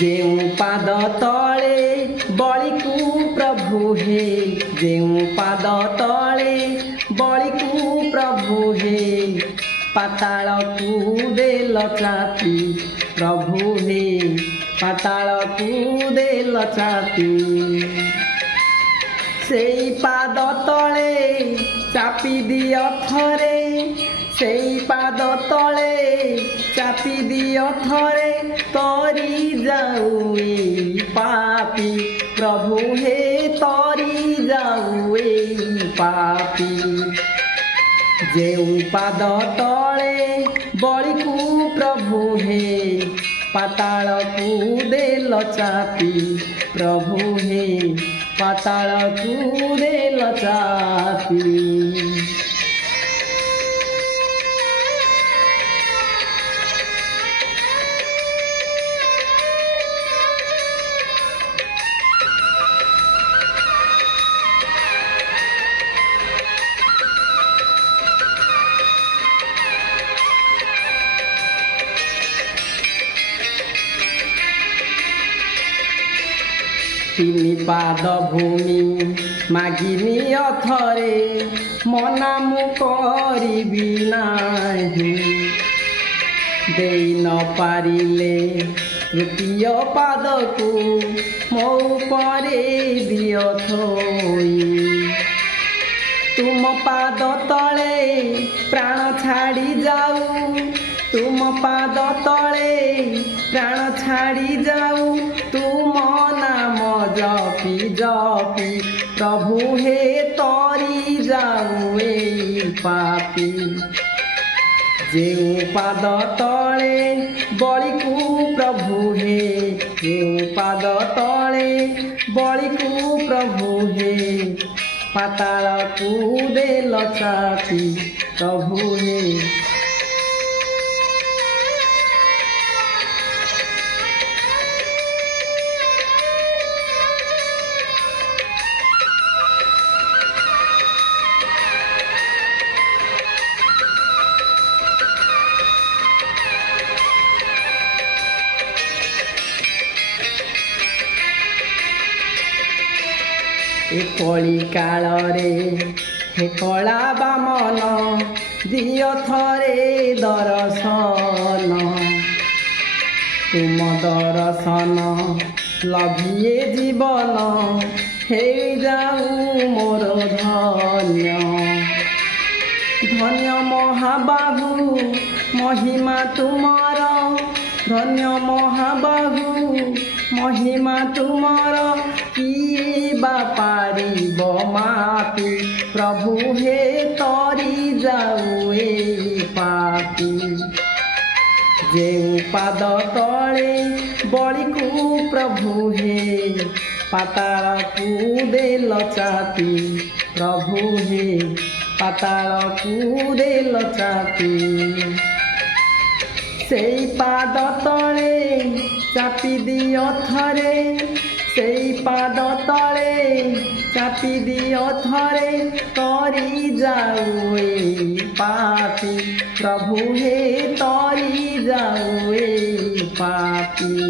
ଯେଉଁ ପାଦ ତଳେ ବଳିକୁ ପ୍ରଭୁ ହେ, ଯେଉଁ ପାଦ ତଳେ ବଳିକୁ ପ୍ରଭୁ ହେ, ପାତାଳକୁ ଦେଲ ଚାପି ପ୍ରଭୁ ହେ, ପାତାଳକୁ ଦେଲ ଚାପି। ସେଇ ପାଦ ତଳେ ଚାପି ଦିଅ ଥରେ, ସେଇ ପାଦ ତଳେ ଚାପି ଦିଅ ଥରେ, ତରି ଯାଉ ଏଇ ପାପୀ ପ୍ରଭୁ ହେ, ତରି ଯାଉ ଏଇ ପାପୀ। ଯେଉଁ ପାଦ ତଳେ ବଳିକୁ ପ୍ରଭୁ ହେ, ପାତାଳକୁ ଦେଲ ଚାପି ପ୍ରଭୁ ହେ, ପାତାଳକୁ ଦେଲ ଚାପି। ତିନି ପାଦ ଭୂମି ମାଗିନିଅ ଥରେ, ମନା ମୁଁ କରିବି ନାହିଁ। ଦେଇ ନ ପାରିଲେ ତୃତୀୟ ପାଦକୁ ମୋ ଉପରେ ଦିଅ ଥୋଇ। ତୁମ ପାଦ ତଳେ ପ୍ରାଣ ଛାଡ଼ି ଯାଉ, ତୁମ ପାଦ ତଳେ ପ୍ରାଣ ଛାଡ଼ି ଯାଉ, ତୁମ ନାମ ଜପି ଜପି ପ୍ରଭୁ ହେ, ତରି ଯାଉ ଏଇ ପାପୀ। ଯେଉଁ ପାଦ ତଳେ ବଳିକୁ ପ୍ରଭୁ ହେ, ଯେଉଁ ପାଦ ତଳେ ବଳିକୁ ପ୍ରଭୁ ହେ, ପାତାଳକୁ ଦେଲ ଚାପି ପ୍ରଭୁ ହେ। ଏ କଳି କାଳରେ ହେ କଳା ବାମନ, ଦିଅ ଥରେ ଦର୍ଶନ। ତୁମ ଦର୍ଶନ ଲଭିଏ ଜୀବନ, ହେଇଯାଉ ମୋର ଧନ୍ୟ। ଧନ୍ୟ ମହାବାହୁ ମହିମା ତୁମର, ଧନ୍ୟ ମହାବାହୁ ମହିମା ତୁମର, କିଏ ବା ପାରିବ ମାପି ପ୍ରଭୁ ହେ, ତରି ଯାଉ ଏଇ ପାପୀ। ଯେଉଁ ପାଦ ତଳେ ବଳିକୁ ପ୍ରଭୁ ହେ, ପାତାଳକୁ ଦେଲ ଚାପି ପ୍ରଭୁ ହେ, ପାତାଳକୁ ଦେଲ ଚାପି। ସେଇ ପାଦ ତଳେ ଚାପି ଦିଅ ଥରେ, ସେଇ ପାଦ ତଳେ ଚାପି ଦିଅ ଥରେ, ତରି ଯାଉ ଏଇ ପାପୀ ପ୍ରଭୁ ହେ, ତରି ଯାଉ ଏଇ ପାପୀ।